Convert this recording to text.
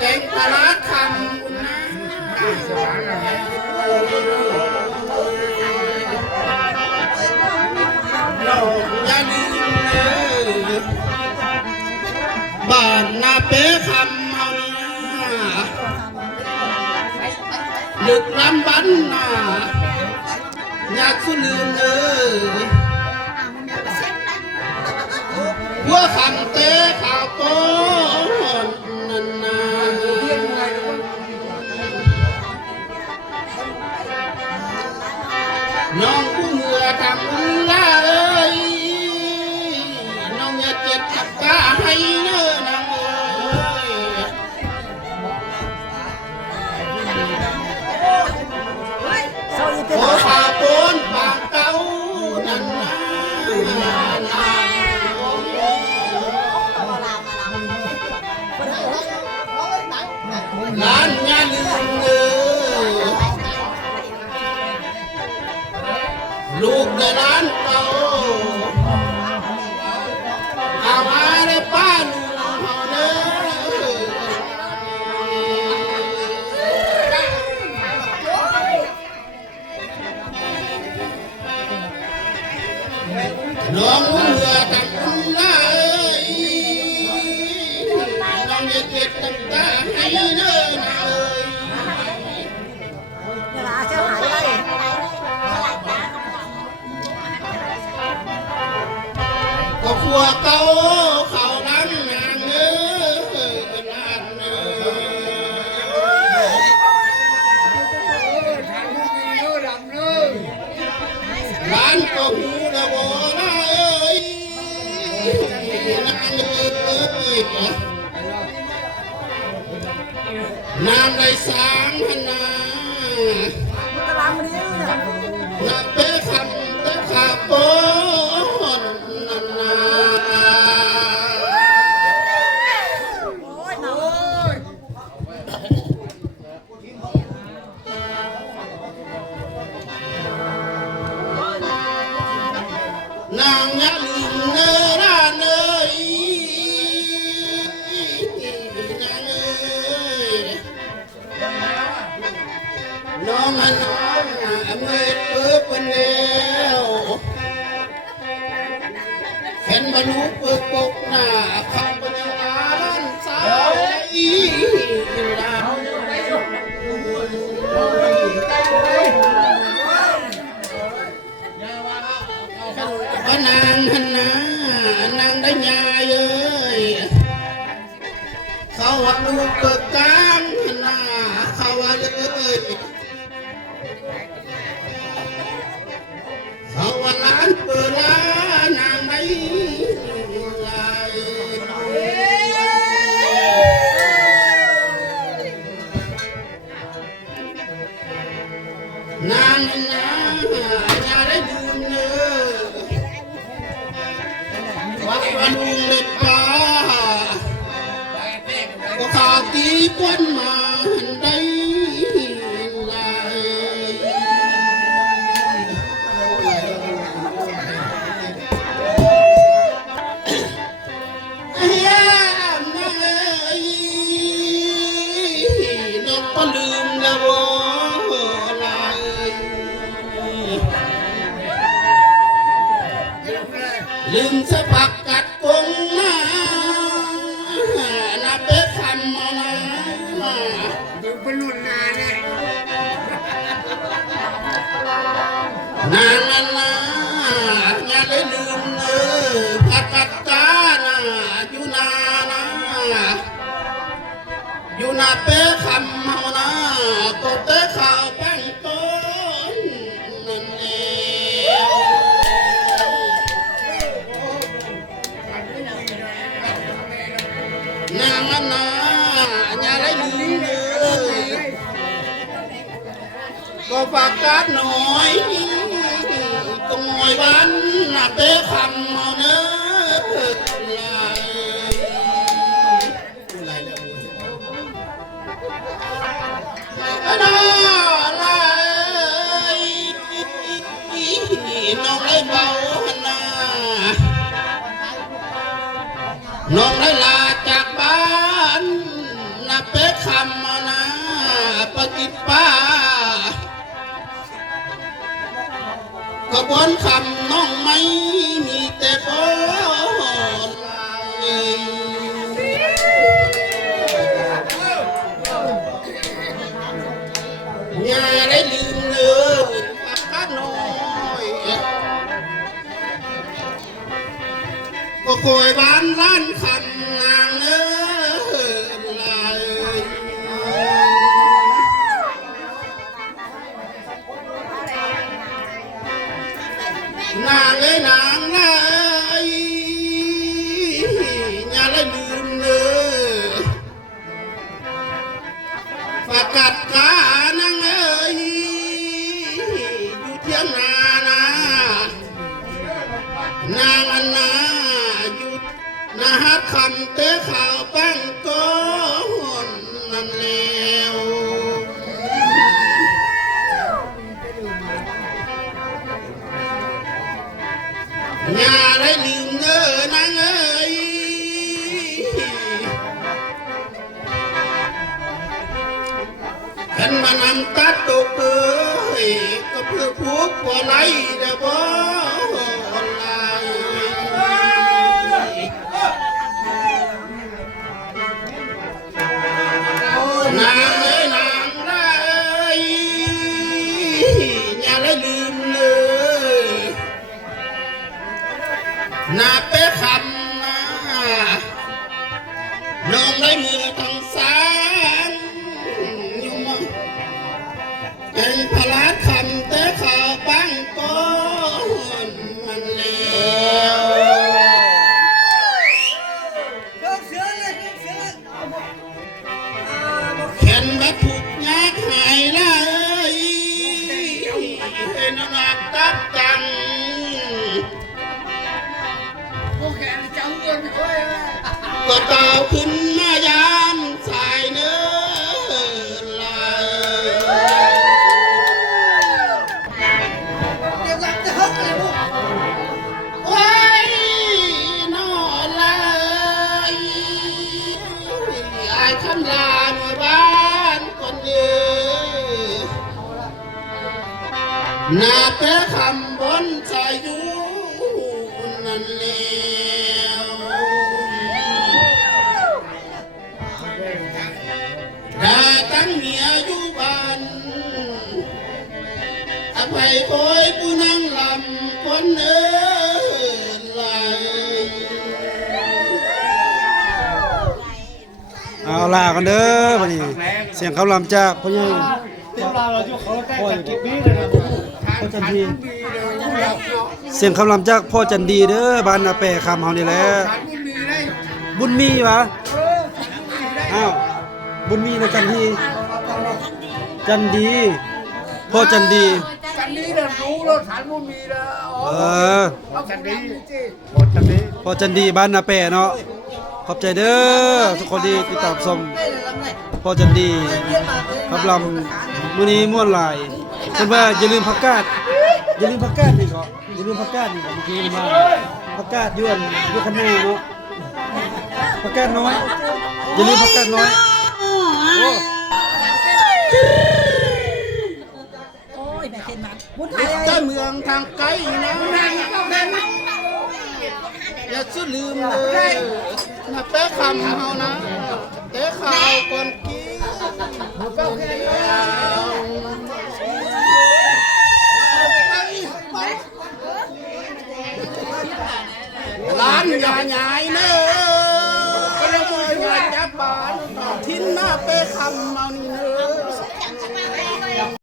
แกงปลาคำคุณนะเราอย่าลืมเลยบ้านนาเป๊คำเอาเนี่ยลึกลำบันน่ะอยากสุลืมหัวคำเตะข่าวโกนนั่นน่ะน้องผู้เมื่อทำมือละเอ้ยน้องอย่าเจ็บขับกาให้เนื้อนางเอ้ยขอขาโกนบางเก้านั่นน่ะร้านอย่าลืมลูกในร้านเก่าเอามาในป้าลูกเขาเด้อน้องเมื่อทำคุณละเอ้ยน้องอย่าเจ็บตั้งตาให้เด้อนะเอ้ยก็ขัวเก่าเขาดังนางเอ้ยนางเอ้ยร้านก็หูระโบนะเอ้ยนางเอ้ยนางได้สางพนานับเป็นคำตะขาโปนนันนานางอย่าลืมเนื้อร้านเอ้ยนางเอ้ยน้องให้น้องเมื่อเปิดเป็นแล้วเห็นบรรลุเปิดปกหน้าข้าพเจ้าล้านสาวอีลาพนางหันนานางได้ยายเอ้ยเขาว่าลูกเปิดกลางหันนาเขาว่าเลยเขาว่าล้านเปิดล้านนางได้ลายนางนะอย่าได้ลืมเนอว่าวันลุงเล็ดป่าก็ข่าวตีกวนมาได้ลายน้องก็ลืมแล้วว่าลายลืมสะพักกัดกงนะนับเป็นคำมานะดูเป็นรุ่นนาเนี่ยนางนั่นนะอย่าได้ลืมเลยพักกัดตานะอยู่นานะอยู่นาเป๊ะคำมานะก็เป๊ะข่าวแป้งต้นนั่นเองนางนั่นนะอย่าได้ลืมเลยก็ฝากการหน่อยก็งอยวันน่ะเป๊ะคำเอาเนอะน้องได้เบาหน้าน้องได้ลาจากบ้านนา เป๊กคำมานะปะกิดป้า กระบวนคำน้องไม่มีแต่ก็ลายอย่าได้ลืมเลยปากน้อยก็คอยบ้านร้านคำนางลายนางนางเลยอย่าได้ลืมเลยฝากกัดกานางอยู่เที่ยงนานะนางอันนาอยู่นาฮัดคำเตะข่าวแป้งก้อนนั่นแล้วอย่าได้ลืมเด้อนางขันมานำตัดตกก็เพื่อพูกบ่ไหลเด้อบ่ไหลนางนางเลยอย่าได้ลืมเลยนาเป๊ะคำนะน้องได้มือทางซ้ายอยู่มั้งเป็นพลาดคำแต่ข่าวปังก้อนมันแล้วเห็นแบบถูกยักหายเลยเป็นหนักตักตังก็เต่าขึ้นมายามสายเนื้อลายไว้นอนลายไอ้คำลาเมื่อบ้านคนเดียวนาเป๊ะคำบนใจอยู่นั่นแหละได้ตั้งเมียอยู่บ้านอภัยคอยผู้นั่งลำคนไหล เอาลากันเด้อวันนี้เสียงคำรำจากพ่อใหญ่ เราอยู่เขาใกล้กันกี่ปีเลยนะ พ่อจันดีเสียงคำรำจากพ่อจันดีเด้อบ้านนาแปะคำเฮานี่แหละบุญมีวะอ้าวบุญมีนะจันดีจันดีพ่อจันดี กันนี้เนี่ยรู้แล้วฐานมันมีแล้ว เอากันนี้หมดกันนี้ พ่อจันดีบ้านนาแปะเนาะขอบใจเด้อทุกคนที่ติดตามชมพ่อจันดีคำรำมื้อนี้ม่วนหลายเพิ่นว่าอย่าลืมผักกาดอย่าลืมผักกาดนี่ก็อย่าลืมผักกาดนี่ก็เมื่อกี้มาผักกาดยวนข้างหน้าเนาะผักกาดน้อยอย่าลืมผักกาดน้อยโอ้ โอ้ยแม่เซ็นมาบุญไทย เจ้าเมืองทางไกลนะอย่าชื่อลืมเลยนะเป๊ะคำเฮานะเต๊ะข่าวก่อนกี้ร้านยาใหญ่